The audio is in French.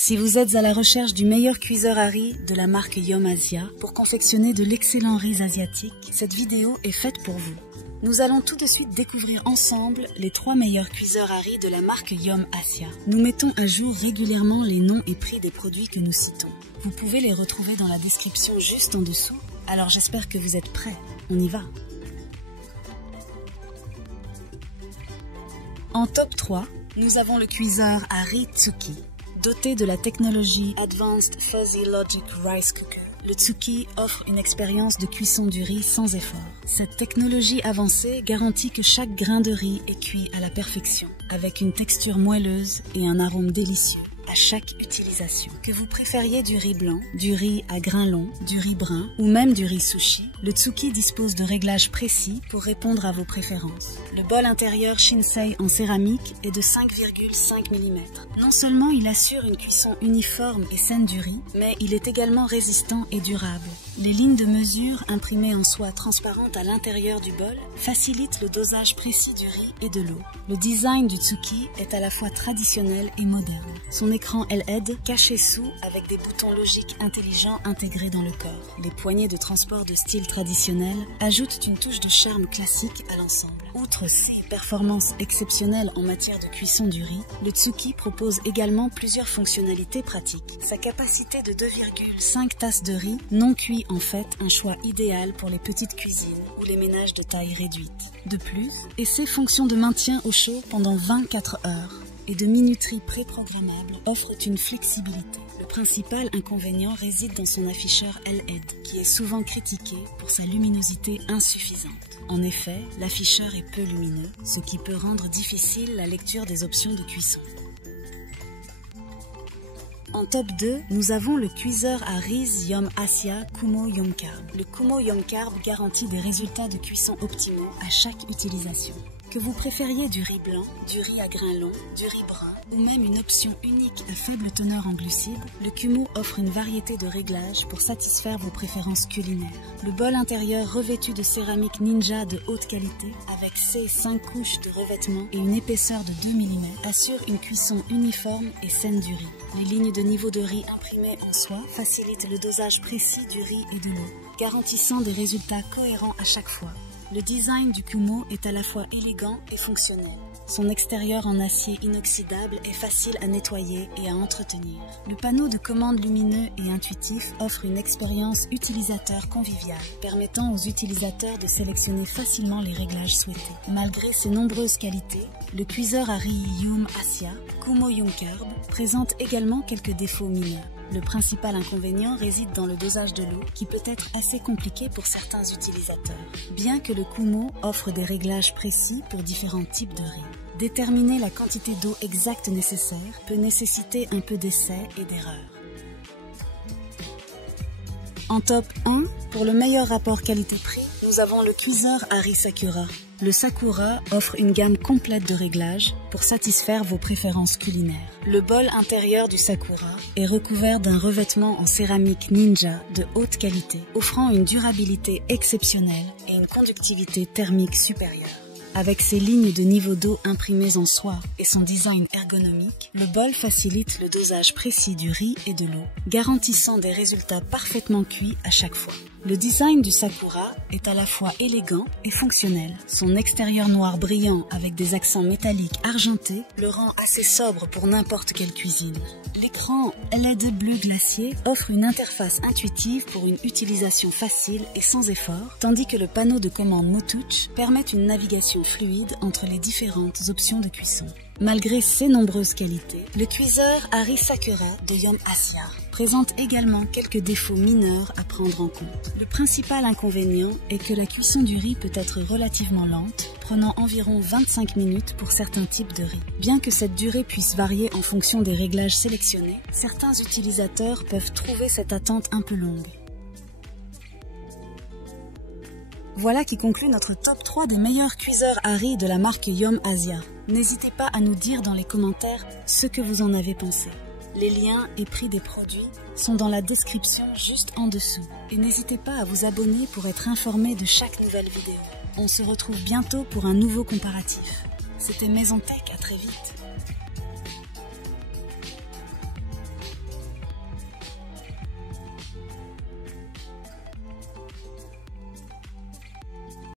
Si vous êtes à la recherche du meilleur cuiseur à riz de la marque Yum Asia pour confectionner de l'excellent riz asiatique, cette vidéo est faite pour vous. Nous allons tout de suite découvrir ensemble les 3 meilleurs cuiseurs à riz de la marque Yum Asia. Nous mettons à jour régulièrement les noms et prix des produits que nous citons. Vous pouvez les retrouver dans la description juste en dessous, alors j'espère que vous êtes prêts. On y va. En top 3, nous avons le cuiseur à riz Tsuki. Doté de la technologie Advanced Fuzzy Logic Rice Cooker, le Tsuki offre une expérience de cuisson du riz sans effort. Cette technologie avancée garantit que chaque grain de riz est cuit à la perfection, avec une texture moelleuse et un arôme délicieux à chaque utilisation. Que vous préfériez du riz blanc, du riz à grains longs, du riz brun ou même du riz sushi, le Tsuki dispose de réglages précis pour répondre à vos préférences. Le bol intérieur Shinsei en céramique est de 5,5 mm. Non seulement il assure une cuisson uniforme et saine du riz, mais il est également résistant et durable. Les lignes de mesure imprimées en soie transparente à l'intérieur du bol facilitent le dosage précis du riz et de l'eau. Le design du Tsuki est à la fois traditionnel et moderne. Son écran LED caché sous avec des boutons logiques intelligents intégrés dans le corps. Les poignées de transport de style traditionnel ajoutent une touche de charme classique à l'ensemble. Outre ses performances exceptionnelles en matière de cuisson du riz, le Tsuki propose également plusieurs fonctionnalités pratiques. Sa capacité de 2,5 tasses de riz non cuit en fait un choix idéal pour les petites cuisines ou les ménages de taille réduite. De plus, et ses fonctions de maintien au chaud pendant 24 heures et de minuterie préprogrammable offrent une flexibilité. Le principal inconvénient réside dans son afficheur LED, qui est souvent critiqué pour sa luminosité insuffisante. En effet, l'afficheur est peu lumineux, ce qui peut rendre difficile la lecture des options de cuisson. En top 2, nous avons le cuiseur à riz Yum Asia Kumo Yum Carb. Le Kumo Yum Carb garantit des résultats de cuisson optimaux à chaque utilisation. Que vous préfériez du riz blanc, du riz à grains longs, du riz brun ou même une option unique à faible teneur en glucides, le Kumo offre une variété de réglages pour satisfaire vos préférences culinaires. Le bol intérieur revêtu de céramique Ninja de haute qualité, avec ses 5 couches de revêtement et une épaisseur de 2 mm, assure une cuisson uniforme et saine du riz. Les lignes de niveau de riz imprimées en soie facilitent le dosage précis du riz et de l'eau, garantissant des résultats cohérents à chaque fois. Le design du Kumo est à la fois élégant et fonctionnel. Son extérieur en acier inoxydable est facile à nettoyer et à entretenir. Le panneau de commande lumineux et intuitif offre une expérience utilisateur conviviale, permettant aux utilisateurs de sélectionner facilement les réglages souhaités. Malgré ses nombreuses qualités, le cuiseur à riz Yum Asia Kumo Yum Carb présente également quelques défauts mineurs. Le principal inconvénient réside dans le dosage de l'eau qui peut être assez compliqué pour certains utilisateurs. Bien que le Kumo offre des réglages précis pour différents types de riz, déterminer la quantité d'eau exacte nécessaire peut nécessiter un peu d'essai et d'erreur. En top 1, pour le meilleur rapport qualité-prix, nous avons le cuiseur à riz Sakura. Le Sakura offre une gamme complète de réglages pour satisfaire vos préférences culinaires. Le bol intérieur du Sakura est recouvert d'un revêtement en céramique Ninja de haute qualité, offrant une durabilité exceptionnelle et une conductivité thermique supérieure. Avec ses lignes de niveau d'eau imprimées en soie et son design ergonomique, le bol facilite le dosage précis du riz et de l'eau, garantissant des résultats parfaitement cuits à chaque fois. Le design du Sakura est à la fois élégant et fonctionnel. Son extérieur noir brillant avec des accents métalliques argentés le rend assez sobre pour n'importe quelle cuisine. L'écran LED bleu glacier offre une interface intuitive pour une utilisation facile et sans effort, tandis que le panneau de commande MoTouch permet une navigation fluide entre les différentes options de cuisson. Malgré ses nombreuses qualités, le cuiseur à riz Sakura de Yum Asia présente également quelques défauts mineurs à prendre en compte. Le principal inconvénient est que la cuisson du riz peut être relativement lente, prenant environ 25 minutes pour certains types de riz. Bien que cette durée puisse varier en fonction des réglages sélectionnés, certains utilisateurs peuvent trouver cette attente un peu longue. Voilà qui conclut notre top 3 des meilleurs cuiseurs à riz de la marque Yum Asia. N'hésitez pas à nous dire dans les commentaires ce que vous en avez pensé. Les liens et prix des produits sont dans la description juste en dessous. Et n'hésitez pas à vous abonner pour être informé de chaque nouvelle vidéo. On se retrouve bientôt pour un nouveau comparatif. C'était Maison Tech, à très vite.